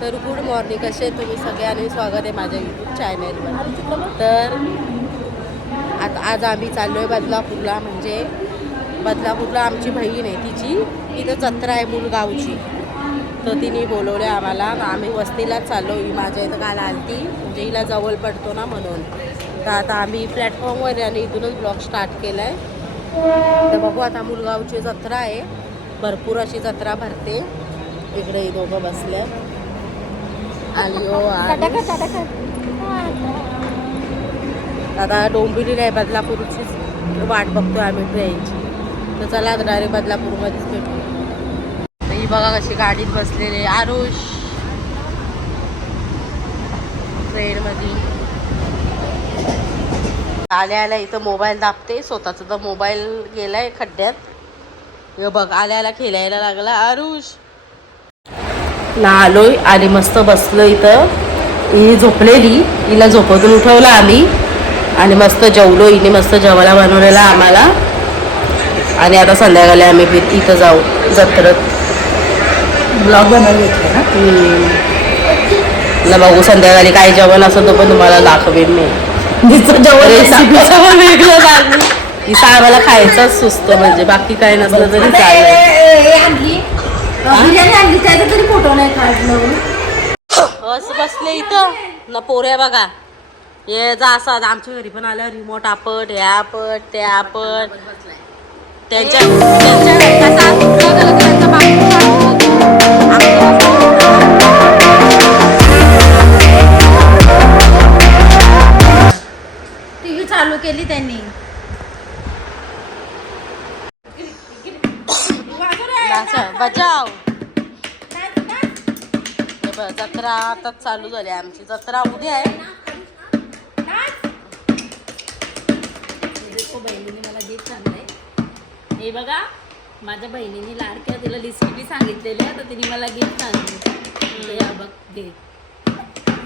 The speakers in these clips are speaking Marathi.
तर गुड मॉर्निंग कसे तुम्ही सगळ्यांनी? स्वागत आहे माझ्या यूट्यूब चॅनलवर तर आता आज आम्ही चाललो आहे बदलापूरला म्हणजे बदलापूरला आमची बहीण आहे तिची. इथं जत्रा आहे मुलगावची. तर तिने बोलवले आम्हाला आम्ही वस्तीलाच चाललो ही माझ्या इथं काल आलती. म्हणजे हिला जवळ पडतो ना म्हणून. तर आता आम्ही प्लॅटफॉर्मवर आणि इथूनच ब्लॉग स्टार्ट केला आहे तर बघू आता मुलगावची जत्रा आहे. भरपूर अशी जत्रा भरते. इकडे दोघं बसल्या आणि आता डोंबिवली नाही बदलापूरचीच वाट बघतोय आम्ही ट्रेनची. तर चला डायरेक्ट बदलापूरमध्येच भेटू. ही बघा कशी गाडीत बसलेले आरुष. ट्रेनमध्ये आल्या आल्या इथं मोबाईल दाबते. स्वतःचा तर मोबाईल गेलाय खड्ड्यात. हे बघ आल्या आल्या खेळायला लागला. आरुष. आलोय आणि मस्त बसलो इथं. ही झोपलेली हिला झोपवून उठवलं आम्ही. आणि मस्त जेवलो हिने मस्त जेवायला बनवलेला आम्हाला. आणि आता संध्याकाळी आम्ही इथं जाऊ जत्रत. ब्लॉग ना? ना बघू संध्याकाळी काय जेवण असं तो पण तुम्हाला दाखवेन मी. तिचं जेवण वेगळं आम्हाला खायचंच सुस्त म्हणजे बाकी काय नसलं तरी चालेल. बिर्याणी आणली त्याचा तरी फोटो नाही काढलं असं बसले इथं. ना पोऱ्या बघा. ये जा असा आमच्या घरी पण आलं. रिमोट आपट ह्या आपट त्या आपट. त्यांच्या त्यांच्या आताच चालू झाली आमची. जत्रा उद्या आहे. बहिणीने मला गिफ्ट आणलंय हे बघा माझ्या बहिणीने लाडक्या तिला रेसिपी सांगितलेली तर तिने मला गिफ्ट आणली तर या बघ दे.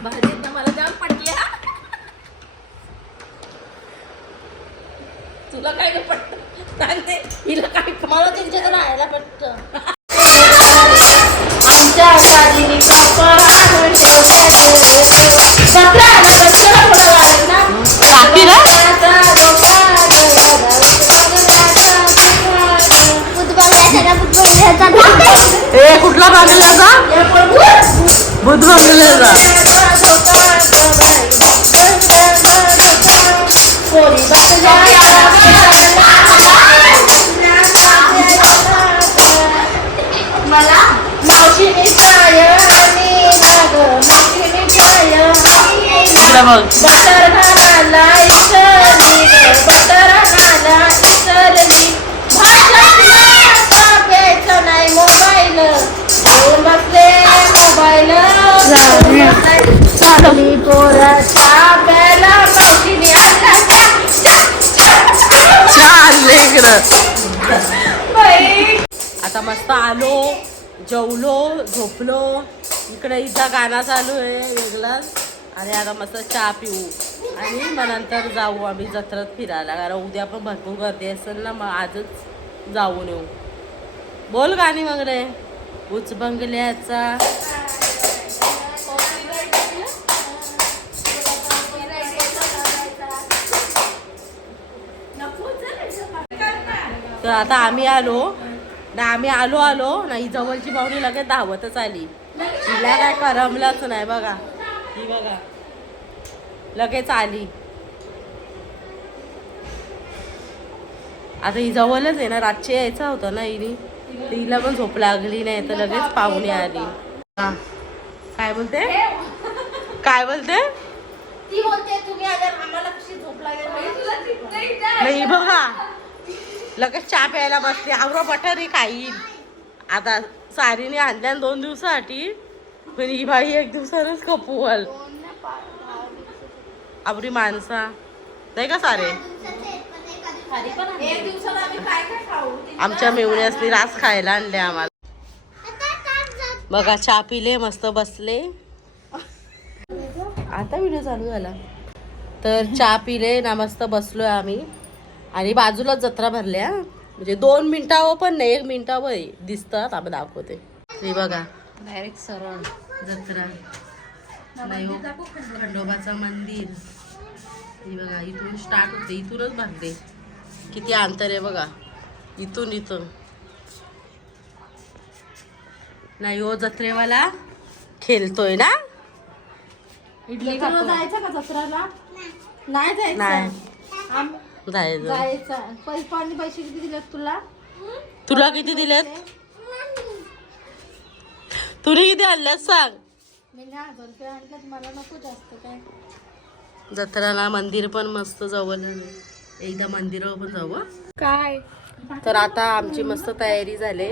भाजीत ना मला जाम पटल्या. तुला काय पटत? सांगते हिला काय मला त्यांच्याकडे राहायला पटतं. pra trás. आता मस्त आलो जेवलो झोपलो. इकडे इथं गाणं चालू आहे वेगळंच आणि आता मस्त चहा पिऊ. आणि मग नंतर जाऊ आम्ही जत्रात फिरायला. कारण उद्या पण भरपूर गर्दी असेल ना मग आजच जाऊन येऊ. बोल गाणी वगैरे. उच बंगल्याचा तर आता आम्ही आलो. ना आम्ही आलो आलो. नाही जवळची पाहुणी लगेच धावतच आली. तिला काय करमलंच नाही बघा. ही बघा. लगेच आली. आता ही जवळच आहे ना रातची यायचं होतं ना हिने. तिला पण झोप लागली नाही तर लगेच पाहुणे आली. काय बोलते? काय बोलते? ती बोलते तुम्ही आल्यावर आम्हाला कशी झोप लागेल? नाही बघा. लगेच चहा प्यायला बसते आवरो बटर खाईल आता सारीने आणल्या दोन दिवसासाठी. पण ही बाई एक दिवसानच कपूवल आवरी माणसा. नाही का सारे? आमच्या मेवण्यासनी रास खायला आणले आम्हाला. बघा चहा पिले मस्त बसले. आता व्हिडिओ चालू झाला. तर चहा पिले ना मस्त बसलोय आम्ही. आणि बाजूलाच जत्रा भरल्या म्हणजे दोन मिनिटावर पण नाही एक मिनिटावर दिसतात. आपण दाखवते. हे बघा. डायरेक्ट सरळ जत्रा. नाही हो. खंडोबाचं. मंदिर. हे बघा इथून स्टार्ट होते. इथूनच भरते किती अंतर आहे बघा. इथून इथून. नाही हो जत्रेवाला खेळतोय ना? इडली जायचं का जत्राला? नाही जायचं. नाही. आम- जायचं. जायचं. पैसे किती दिले तुला? तुला किती दिलेत? तुला किती आणल्यात सांग. मी हजार रुपये मला नको जास्त काय. जत्राला मंदिर पण मस्त जवळ आहे. एकदा मंदिरावर पण जाऊ हं? काय? तर आता आमची मस्त तयारी झाली.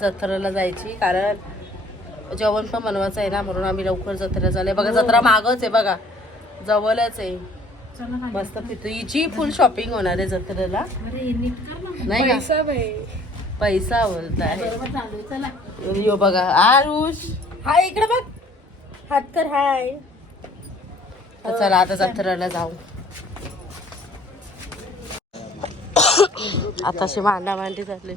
जत्रेला जायची कारण जेवण पण बनवायचं आहे ना म्हणून आम्ही लवकर जत्रेला झाले बघा जत्रा मागच आहे बघा. जवळच आहे. मस्त तिथं हिची फुल शॉपिंग होणार आहे जत्रेला. नाही का? पैसा चालू आहे, यो बघा. आरुष. हाय इकडे बघ. हात कर हाय. चला आता जत्रेला जाऊ. आताशी मांडा मांडी झाली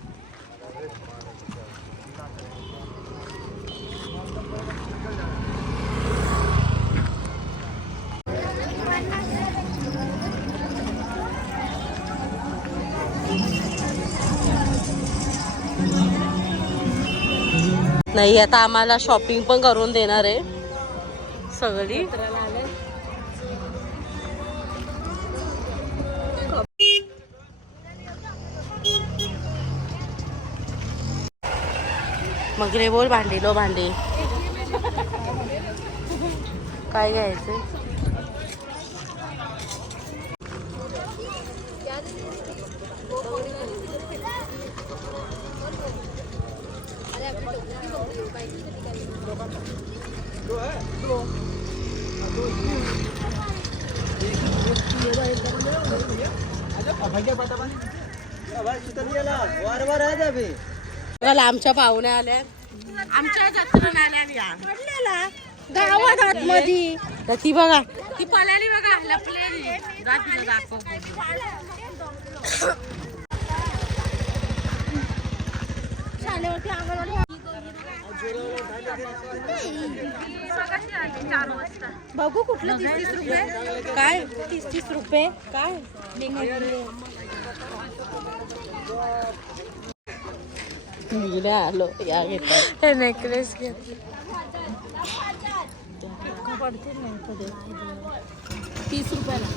नाही आता आम्हाला शॉपिंग पण करून देणार आहे. सगळी. मग रे बोल भांडी लो भांडी. काय घ्यायचं? मला आमच्या पाहुण्या आल्या आमच्या जत्रेला आल्या या. गावात आतमध्ये तर ती बघा. ती पळाली बघा लपलेली जा तिला दाखव बघू कुठलं तीस तीस रुपये. काय? तीस तीस रुपये. काय? मी आलो या घेतात हे नेकलेस घेत पडतील नाही कधी तीस रुपयाला.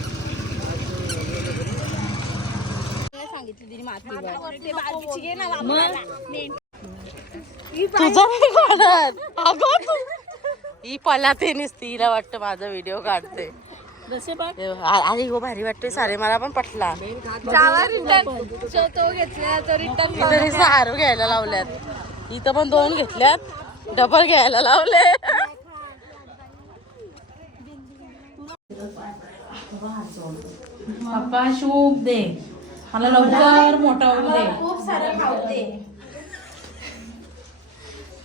सांगितली तिने माती तुझा नाही. काढत अगं तू ही पलाते नसती हिला वाटतं माझा व्हिडिओ काढते. अरे हो भारी वाटते सारे मला पण पटला. तो तो नुसतं हारू घ्यायला लावल्यात. इथं पण दोन घेतल्यात. डबल घ्यायला लावले. पप्पा शूप दे. मला लवकर मोठा होऊ दे. खूप सारं खाऊ दे.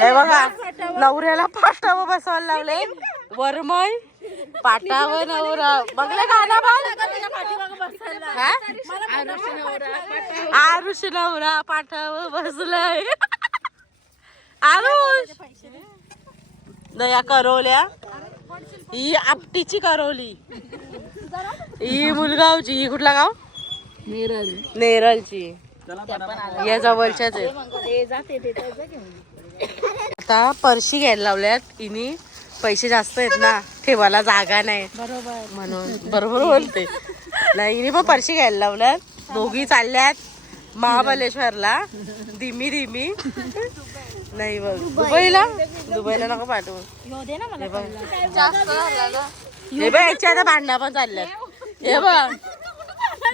हे बघा नवऱ्याला पाटावर बसवायला लावले वरमय पाटावर नवरा. बघले गाणं बघ हा? आरुष नवरा पाठावर बसलाय. आरुष! दया करवल्या. ही आपटीची करवली. ही मुलगावची. ही कुठला गाव? नेरल नेरलची या जवळच्याच ते आता परशी घ्यायला लावल्यात. इनी पैसे जास्त आहेत ना ठेवायला जागा नाही. बरोबर. म्हणून बरोबर बोलते. नाही हिने पण परशी घ्यायला लावल्यात. दोघी चालल्यात महाबलेश्वरला. धीमी धीमी. नाही बघ. दुबईला? दुबईला नको पाठवू. येऊ दे ना मला हे बघ. हे याच्या आता भांडणं पण चालल्यात. हे बघ.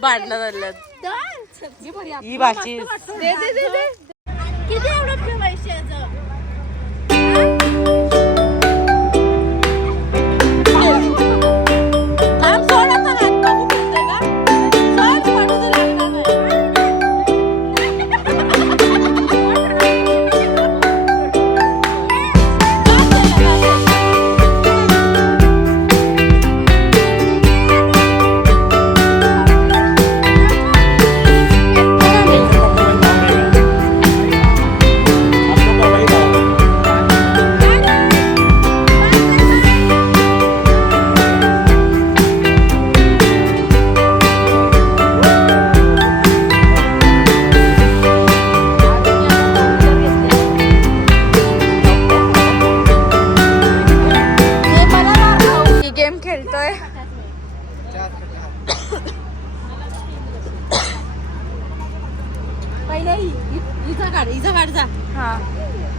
भांडणं चालल्यात. ही भाची किती एवढं ठेवायचे याचं? थांब,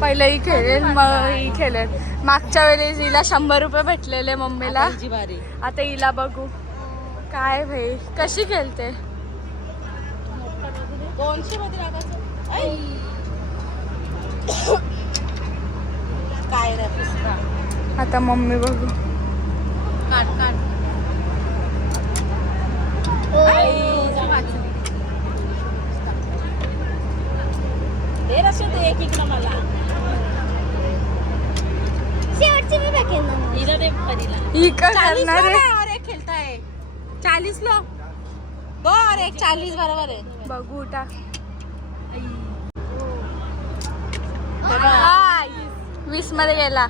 पहिलं ही खेळेल मग ही खेळेल. मागच्या वेळेस हिला शंभर रुपये भेटलेले मम्मीला. आता हिला बघू. काय भाई कशी खेळते. काय आता मम्मी बघू. एक मला शेवटची मी बघेन. हिला दे परीला. ही करणार लो आहे? ना, और एक खेळता है चालीस लो दो और एक चालीस बरोबर आहे. बघू टाक वीसमध्ये गेला.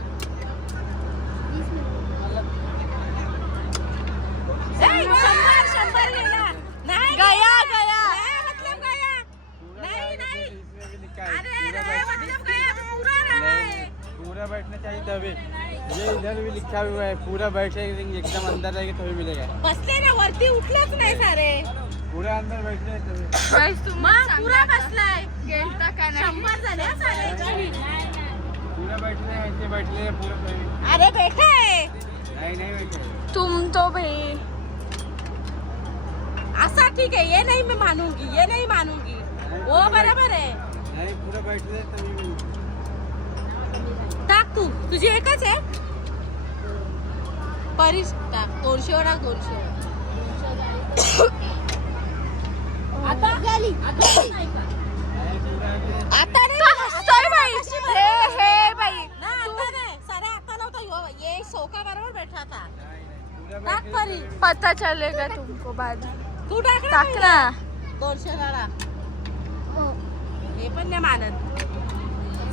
गया गया नाही, मतलब गया. नाही नाही. अरे रे, मतलब गया पूरा रहा है पूरा बैठना चाहिए तभी। ये इधर भी लिखा हुआ है पूरा बैठे एकदम अंदर रहेंगे तभी मिलेगा। बसले ना वरती उठलेच नाही सारे। पूरा अंदर बैठने तभी। पुरा बसलाय. गेलता का नाही? शंभर झाले हा सारे. पूरा बैठने ऐसे बैठने पूरा अरे है. नहीं नहीं बैठे तुम तो भाई असा ठीक आहे ये नाही मी मानूंगी ये नाही मानूंगी। हो बरोबर आहे नहीं पूरा बैठने तभी तू तुझी एकच आहे? परीस टाक दोनशे टाक दोनशे. आता? आता नाही का? आता नाही. हसतोय बाई. हे हे बाई. ना आता नाही. सारे आता नव्हता. ये सोका बरोबर बैठा था पूरा टाक परी. पता चलेगा तुमको बाद. तू टाक टाक. ना. दोनशे गाडा हे. पण नाही मानत.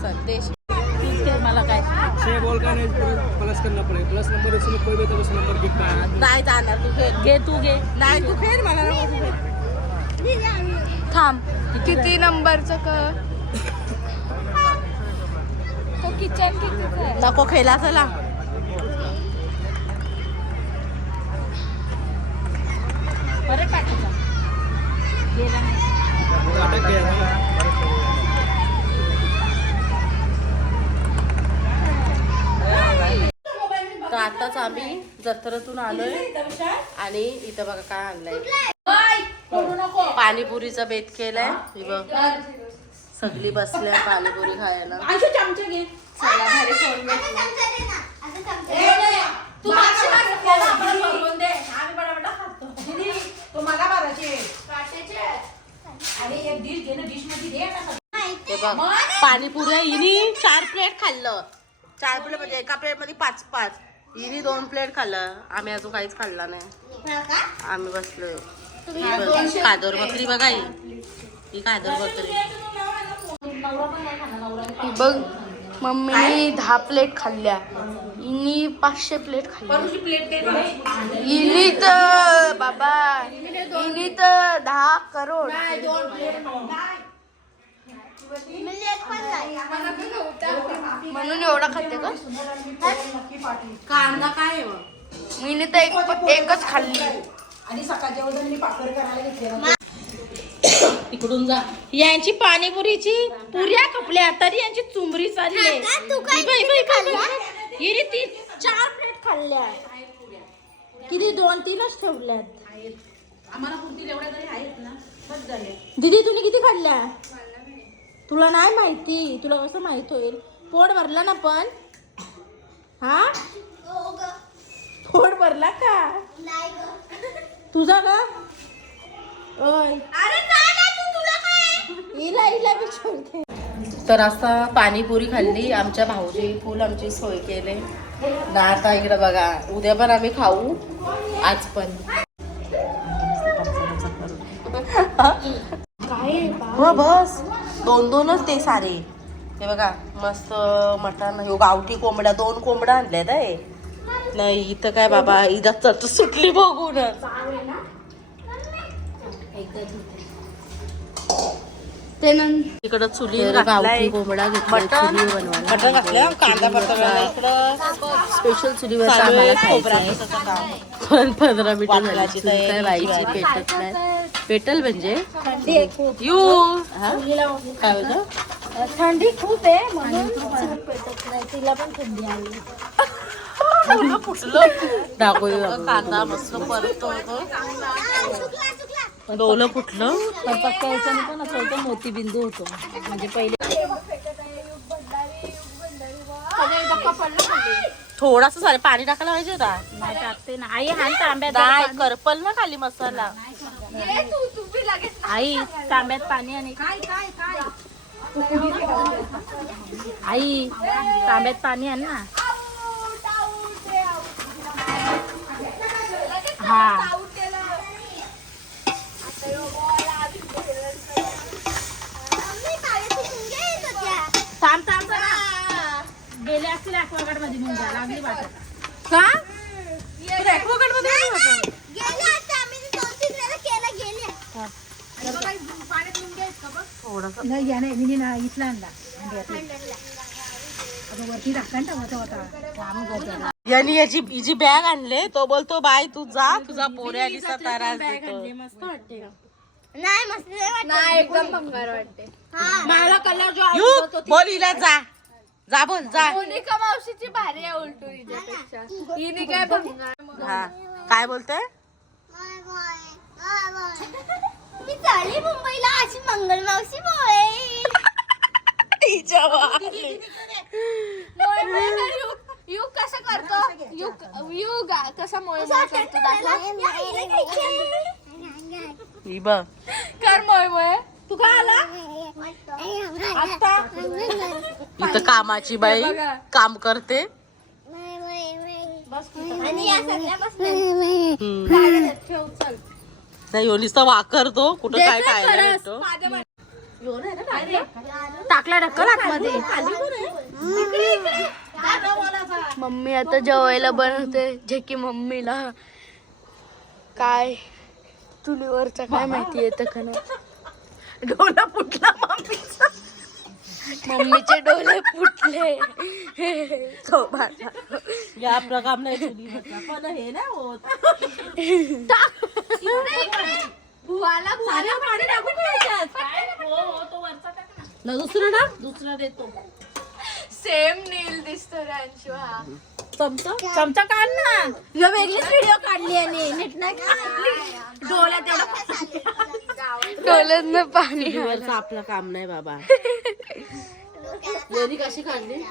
चल देश मला काय छह बॉल का नहीं प्लस करना पड़ेगा प्लस नंबर उसमें कोई भी तो उस नंबर गिफ्ट है नाही. जाणार तू खेळ. घे तू घे. नाही तू खेळ मला. नको खेळ. थांब किती नंबरचं क तो किचन कितीचा आहे नको खेळा चला. परत टाकायचा गेला नाही अटक गया तर आताच आम्ही जत्रेतून आलोय. आणि इथं बघा काय आणलंय. पाणीपुरीचा बेत केलाय. बघ. सगळी बसल्या पाणीपुरी खायला. आयशू चमचे घे. चला भारी फोन आता चमचा दे ना. आता चमचा दे. तू मागची मागे त्याला आपण भरवून दे. आम्ही बडाबडा खातो. दीदी तू मला भरायचे अरे एक डिश घे ना. डिशमध्ये दे ना हे बघ. पाणीपुरी हिनी चार प्लेट खाल्लं. चार प्लेट म्हणजे एका प्लेटमध्ये पाच पाच. हिनी दोन प्लेट खाल्लं. आम्ही अजून काहीच खाल्ला नाही. हा का? आम्ही बसलोय ही कादर बकरी बघा ही. ही कादर बकरी. ही बघ मम्मीने दहा प्लेट खाल्ल्या. इनी पाचशे प्लेट दे इनी तर बाबा इनी तर दहा करोड म्हणजे एक पण नाही. म्हणून एवढा खाते का? कांदा काय आहे? मी तर एक एकच खाल्ली. तिकडून जा. यांची पाणीपुरीची पुऱ्या खपल्या तरी यांची चुंबरी चालली. हिने ती चार प्लेट खाल्ल्या किती? दोन तीनच ठेवल्यात. दीदी तुम्ही किती खाल्ल्या? तुला नाही माहिती तुला कसं माहीत होईल? पोट भरलं ना पण? हा. पोट भरला का. तुझा का ओय. काय? विचारते तर आता पाणीपुरी खाल्ली आमच्या भाऊजी फुल आमची सोय केले. ना आता इकडे बघा उद्या पण आम्ही खाऊ आज पण. हो बस. दोन दोनच ते सारे. हे बघा मस्त मटण हो गावठी कोंबड्या दोन कोंबड्या आणल्यात आहे नाही इथं काय बाबा इथं चट सुटली बघूनच ते नंतर इकडं चुली गावठी कोंबडा घातलं स्पेशल चुलीवर आम्हाला खायचं आहे पण पंधरा मिनिटं झाली. चूल काय व्हायची पेटत नाही. पेटल म्हणजे? यू. हा? काय होतं? थंडी खूप आहे म्हणून पेटत नाही. तिला पण थंडी आली. कांदा मस्त. डोलं फुटलं. पण पक्का याच्याने पण असं होतं मोतीबिंदू होतो. म्हणजे पहिले थोडासा सारे पाणी टाकायला पाहिजे होता. नाही टाकते ना. आई हाण तांब्यात करपल ना खाली मसाला. आई तांब्यात पाणी आणि आई तांब्यात पाणी आण ना. हा मम्मी, पाण्याची मुंग्या येत होत्या. थांब थांब थांब. गेले असतील ऍक्वागार्डमध्ये लागली वाटत का? नाही, नाही. आता. थोडासा. यांनी याची हिची बॅग आणले. तो बोलतो बाय तू जा तुझा पोऱ्या दिसा त्रास देतो. नाही मस्त नाही वाटत. एकदम भंगार वाटते. हा. मला कलर जो यू बोल हिला जा. जा बोल जा. मोनिका मावशीची भारी आहे उलटू हिच्यापेक्षा. हिने काय हा. काय बोलते. मी चालली मुंबईला अशी मंगल मावशी मुळे यू कसं करतो? यू यू गा कसा मोय मोय करतो दाखव. ही बघ. कर मोय मोय. तू काय आला? आता इथं कामाची बाई काम करते. आणि या सगळ्या बसल्या. हम्म. ठेव चल. नाही यो नुसता वाकरतो कुठं काय खायला भेटतो? टाकला? ढक्कल आतमध्ये. मम्मी आता जेवायला बनवते. जे की मम्मीला. काय? चुलीवरचं काय माहिती येतं का नाही डोला फुटला मम्मीचा. मम्मीचे डोळे फुटले. या प्रकार नाही. पण हे नाही होत भुवाला भुवाला पाणी टाकून ना. दुसरं ना? दुसरा देतो. सेम नील दिसतो रांशू हा चमचा? चमचा काढ ना. ह्यो वेगळीच व्हिडिओ काढली आणि नीट नाही काढली डोळ्यात एवढं डोळ्यात पाणी आपलं काम नाही बाबा. कशी काढली?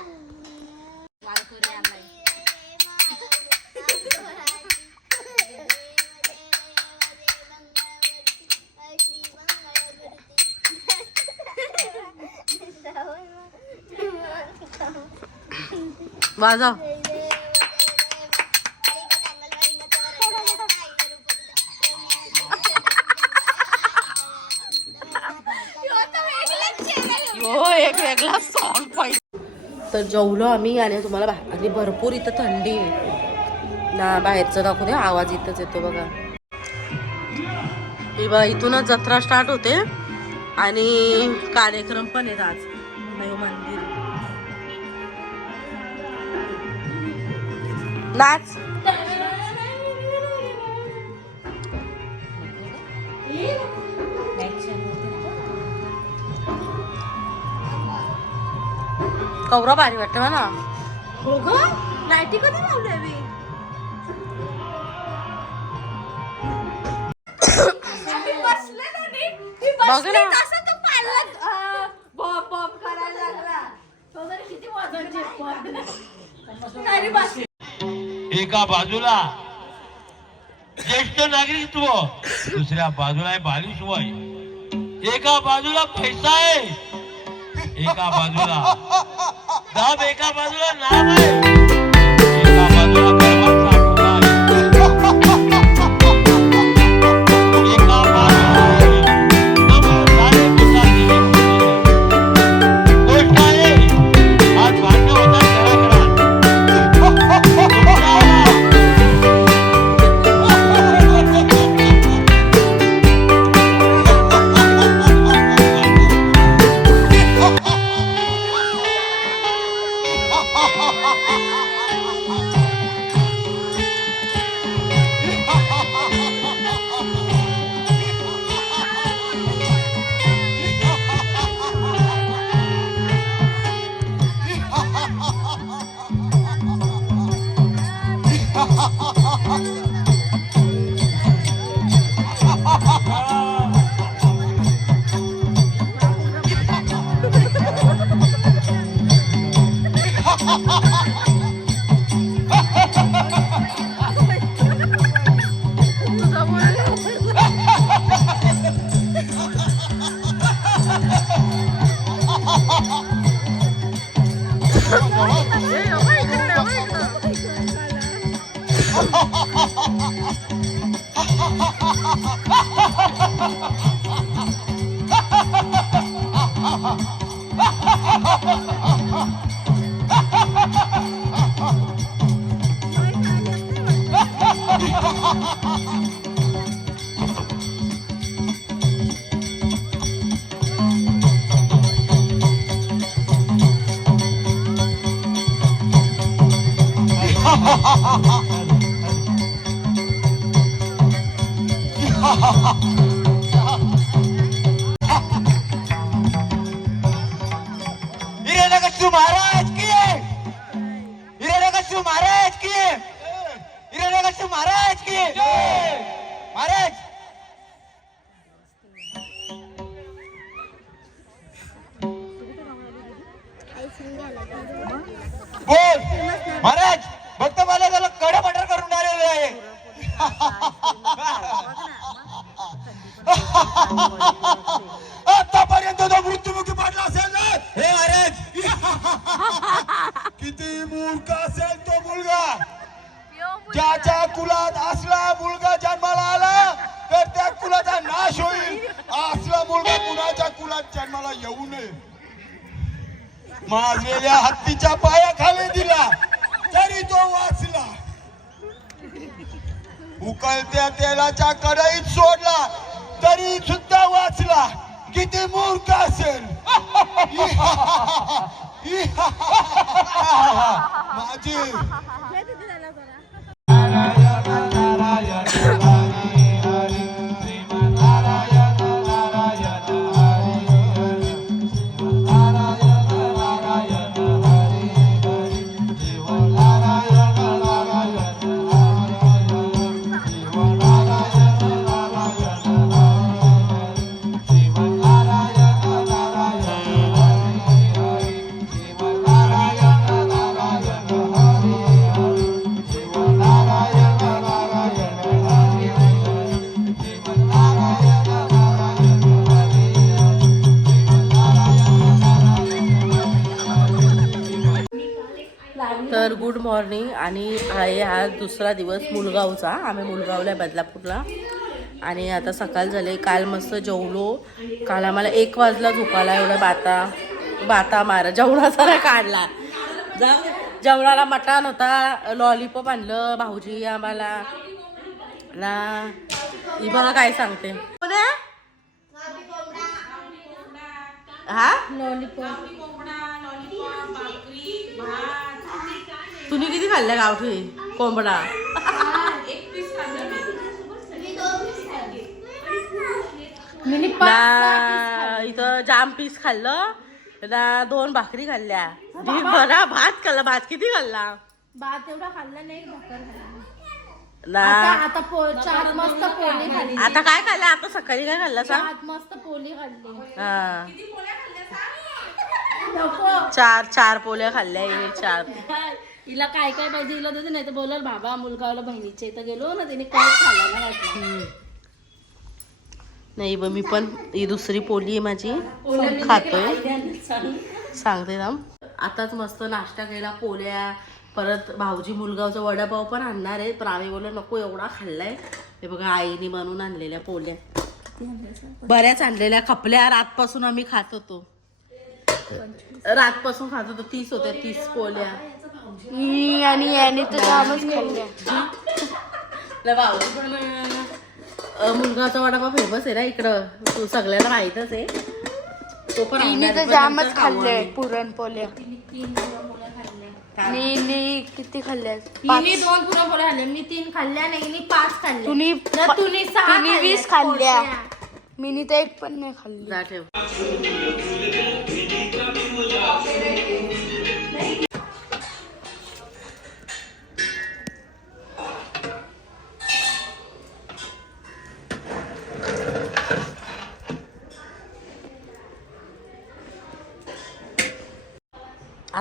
वाजव. हो एक वेगळा पाहिजे. तर जेवलो आम्ही आणि तुम्हाला बा- आणि भरपूर इथं थंडी आहे. ना बाहेरचं दाखवू दे आवाज इथंच येतो बघा. हे बघा इथूनच जत्रा स्टार्ट होते. आणि कार्यक्रम पण आहेत आज. मंदिर. नाच. कवरा भारी वाटतं ना. हो ग लाईटी कधी लावल्या मी. बघ ना. एका बाजूला ज्येष्ठ नागरिकत्व दुसऱ्या बाजूला आहे बालिश वय. एका बाजूला पैसा आहे एका बाजूला दाब एका बाजूला नाम आहे. एका बाजूला हिरण्यकश्यप महाराज की हिरण्यकश्यप महाराज की हिरण्यकश्यप महाराज की महाराज! बोल! महाराज! भक्त मला त्याला कडे बटर करून आलेले आहे. आतापर्यंत तो मृत्युमुखी पडला असेल ना? हे महाराज किती मूर्ख असेल तो मुलगा. ज्याच्या कुलात असला मुलगा जन्माला आला तर त्या कुलाचा नाश होईल. असला मुलगा कुणाच्या कुलात जन्माला येऊ नये. माजलेल्या हत्तीच्या पायाखाली दिला. तरी तो वाचला. उकळत्या तेलाच्या कढईत सोडला तरी सुद्धा वाचला. किती मूर्ख असेल. माझी. हा दुसरा दिवस मुलगावचा. आम्ही मुलगावला बदलापूरला. आणि आता सकाळ झाले. काल मस्त जेवलो. काल आम्हाला एक वाजला झोपायला. एवढा बाता बाता मारा जेवणाचा नाही काढला जा जेवणाला मटण होता. लॉलीपॉप आणलं. भाऊजी आम्हाला. ना ही बघा काय सांगते. हा? लॉलीपॉप. तुम्ही किती खाल्ल्या गावठी? कोंबडा. इथं जाम पीस खाल्लं. ना दोन भाकरी खाल्ल्या. भरा भात खाल्ला. भात किती खाल्ला? भात एवढा खाल्ला नाही आता आता पो चाट मस्त पोळी खाल्ली. आता काय खाल्लं? आता सकाळी काय खाल्लं? सांग. मस्त पोळी खाल्ली. हा. चार चार पोळ्या खाल्ल्या चार. हिला काय काय पाहिजे हिला देते नाही तर बोलल बाबा मुलगावला बहिणीच्या इथं गेलो ना तिने काय खाल्लं ना वाटलं. नाही ब मी पण ही दुसरी पोळी आहे माझी. खातोय. सांगते ना आताच मस्त नाश्ता केला पोळ्या परत भाऊजी मुलगावचा वडापाव पण आणणार आहे. पण आम्ही बोललो नको एवढा खाल्लाय. हे बघा आईने बनवून आणलेल्या पोळ्या बऱ्याच आणलेल्या खपल्या. रातपासून आम्ही खात होतो. रातपासून खात होतो तीस होत्या तीस पोळ्या मी आणि याने तर जामच खाल्ल्या आपल्या भाऊ पण अं, मुलगाचा वडापाव फेमस आहे ना इकडं तो सगळ्यांना माहीतच आहे तो पण तिने तर जामच खाल्ले आम्ही. पुरणपोळ्या मी किती खाल्ल्या हिने दोन पुरणपोळ्या खाल्ल्या मी तीन खाल्ल्या नाही हिने पाच खाल्ल्या तुम्ही तुम्ही सहा तुम्ही वीस खाल्ल्या. खाल्ल्या मी तर एक पण नाही खाल्ली जा ठेव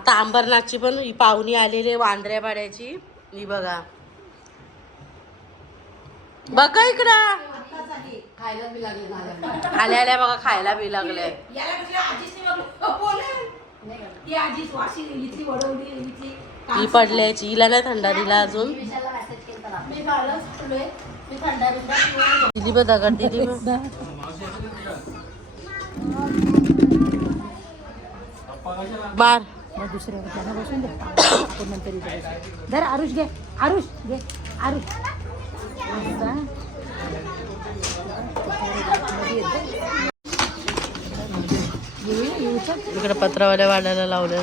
आता अंबरनाथची पण ही पाहुणी आलेली वांद्र्या पाड्याची ही बघा. बघा इकडं. आल्या आल्या बघा खायला बी लागले ही पडल्याची हिला नाही थंडा दिला अजून. दिली. बघ दगड दिली बघ. मार धर आरुष घे. आरुष घे. आरुष. इकडे पत्रावाल्या वाढायला लावले.